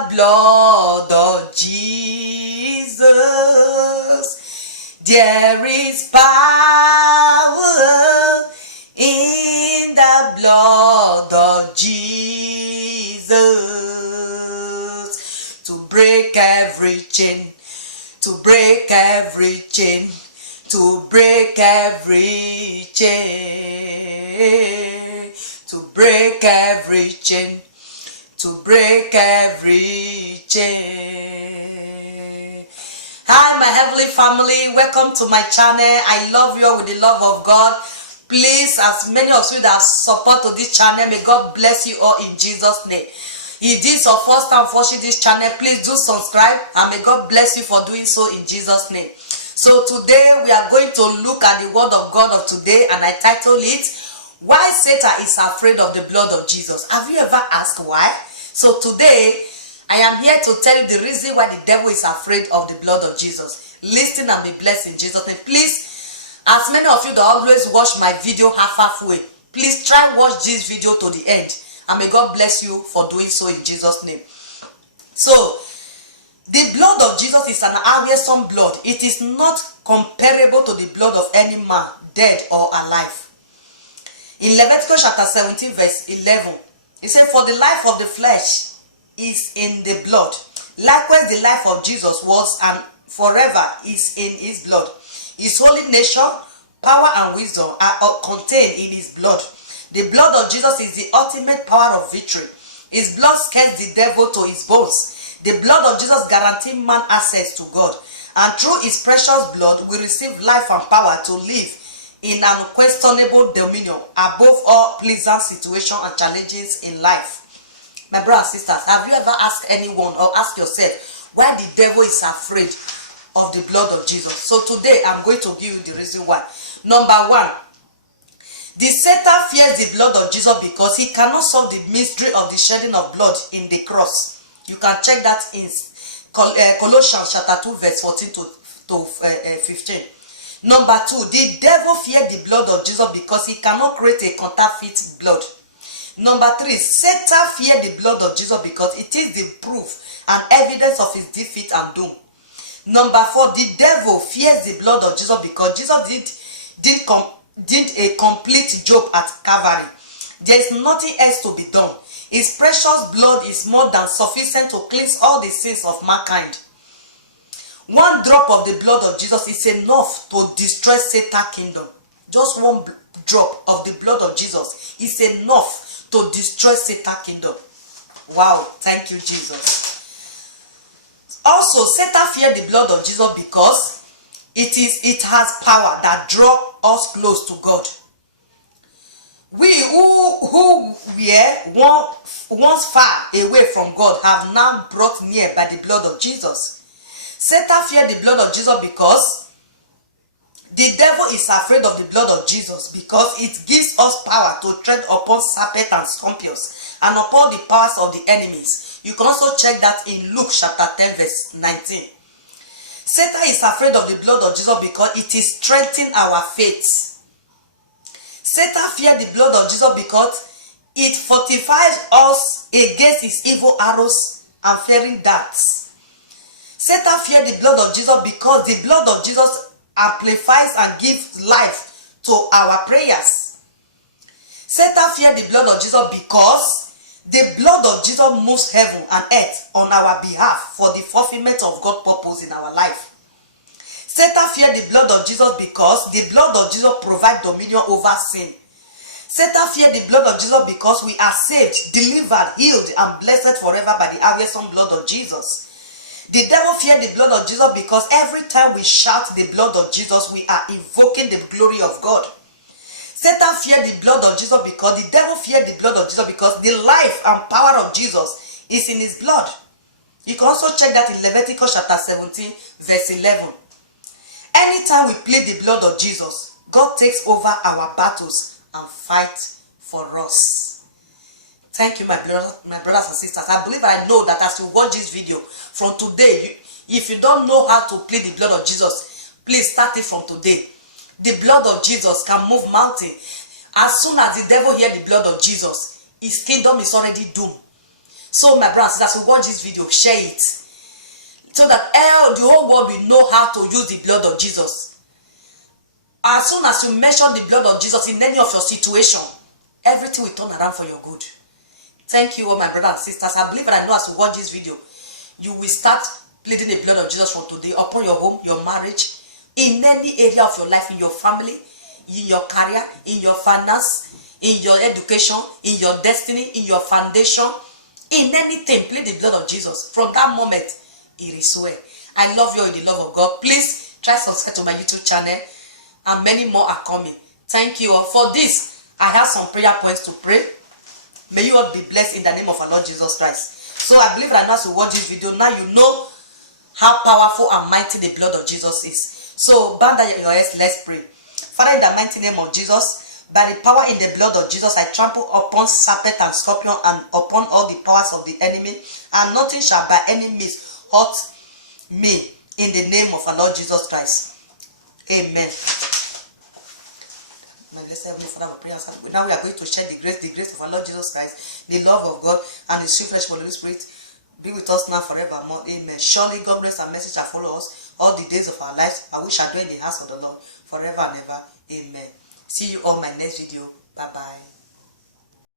the blood of Jesus, there is power in the blood of Jesus to break every chain, to break every chain, to break every chain, to break every chain, to break every chain. Hi, my heavenly family, welcome to my channel. I love you all with the love of God. Please, as many of you that support to this channel, may God bless you all in Jesus' name. If this is your first time watching this channel, please do subscribe and may God bless you for doing so in Jesus' name. So today we are going to look at the word of God of today, and I title it, Why Satan is Afraid of the Blood of Jesus. Have you ever asked why? So today I am here to tell you the reason why the devil is afraid of the blood of Jesus. Listen and be blessed in Jesus' name. Please, as many of you that always watch my video halfway, please try watch this video to the end, and may God bless you for doing so in Jesus' name. So the blood of Jesus is an awesome blood. It is not comparable to the blood of any man, dead or alive. In Leviticus chapter 17 verse 11, it said, for the life of the flesh is in the blood. Likewise the life of Jesus was and forever is in his blood. His holy nature, power and wisdom are contained in his blood. The blood of Jesus is the ultimate power of victory. His blood scares the devil to his bones. The blood of Jesus guarantees man access to God. And through his precious blood, we receive life and power to live in an unquestionable dominion above all pleasant situations and challenges in life. My brothers and sisters, have you ever asked anyone or asked yourself why the devil is afraid of the blood of Jesus? So today I'm going to give you the reason why. Number one, the Satan fears the blood of Jesus because he cannot solve the mystery of the shedding of blood in the cross. You can check that in Colossians chapter 2 verse 14 to 15. Number two, the devil fears the blood of Jesus because he cannot create a counterfeit blood. Number three, Satan fears the blood of Jesus because it is the proof and evidence of his defeat and doom. Number four, the devil fears the blood of Jesus because Jesus did a complete job at Calvary. There is nothing else to be done. His precious blood is more than sufficient to cleanse all the sins of mankind. One drop of the blood of Jesus is enough to destroy Satan's kingdom. Just one drop of the blood of Jesus is enough to destroy Satan's kingdom. Wow, thank you, Jesus. Also, Satan fears the blood of Jesus because it has power that draws us close to God. We who were once far away from God have now brought near by the blood of Jesus. Satan fears the blood of Jesus because the devil is afraid of the blood of Jesus because it gives us power to tread upon serpents and scorpions and upon the powers of the enemies. You can also check that in Luke chapter 10 verse 19. Satan is afraid of the blood of Jesus because it is strengthening our faith. Satan fears the blood of Jesus because it fortifies us against his evil arrows and fiery darts. Satan fears the blood of Jesus because the blood of Jesus amplifies and gives life to our prayers. Satan fears the blood of Jesus because the blood of Jesus moves heaven and earth on our behalf for the fulfillment of God's purpose in our life. Satan fears the blood of Jesus because the blood of Jesus provides dominion over sin. Satan fears the blood of Jesus because we are saved, delivered, healed, and blessed forever by the awesome blood of Jesus. The devil fears the blood of Jesus because every time we shout the blood of Jesus, we are invoking the glory of God. Satan fears the blood of Jesus because the devil fears the blood of Jesus because the life and power of Jesus is in his blood. You can also check that in Leviticus chapter 17 verse 11. Anytime we plead the blood of Jesus, God takes over our battles and fights for us. Thank you, my brothers and sisters. I believe I know that as you watch this video, from today, if you don't know how to plead the blood of Jesus, please start it from today. The blood of Jesus can move mountains. As soon as the devil hears the blood of Jesus, his kingdom is already doomed. So my brothers, as you watch this video, share it, so that the whole world will know how to use the blood of Jesus. As soon as you mention the blood of Jesus in any of your situation, everything will turn around for your good. Thank you, all my brothers and sisters. I believe and I know as you watch this video, you will start pleading the blood of Jesus from today upon your home, your marriage, in any area of your life, in your family, in your career, in your finance, in your education, in your destiny, in your foundation, in anything. Plead the blood of Jesus. From that moment, it is well. I love you in the love of God. Please try to subscribe to my YouTube channel, and many more are coming. Thank you all. For this, I have some prayer points to pray. May you all be blessed in the name of our Lord Jesus Christ. So I believe that as you watch this video, now you know how powerful and mighty the blood of Jesus is. So bow down your heads, let's pray. Father, in the mighty name of Jesus, by the power in the blood of Jesus, I trample upon serpent and scorpion and upon all the powers of the enemy, and nothing shall by any means hurt me, in the name of our Lord Jesus Christ. Amen. My blessed Heavenly Father, we pray. Now we are going to share the grace of our Lord Jesus Christ, the love of God, and the sweet fellowship of the Holy Spirit be with us now forevermore. Amen. Surely God's grace and mercy shall follow us all the days of our lives, and we shall dwell in the house of the Lord forever and ever. Amen. See you on my next video. Bye bye.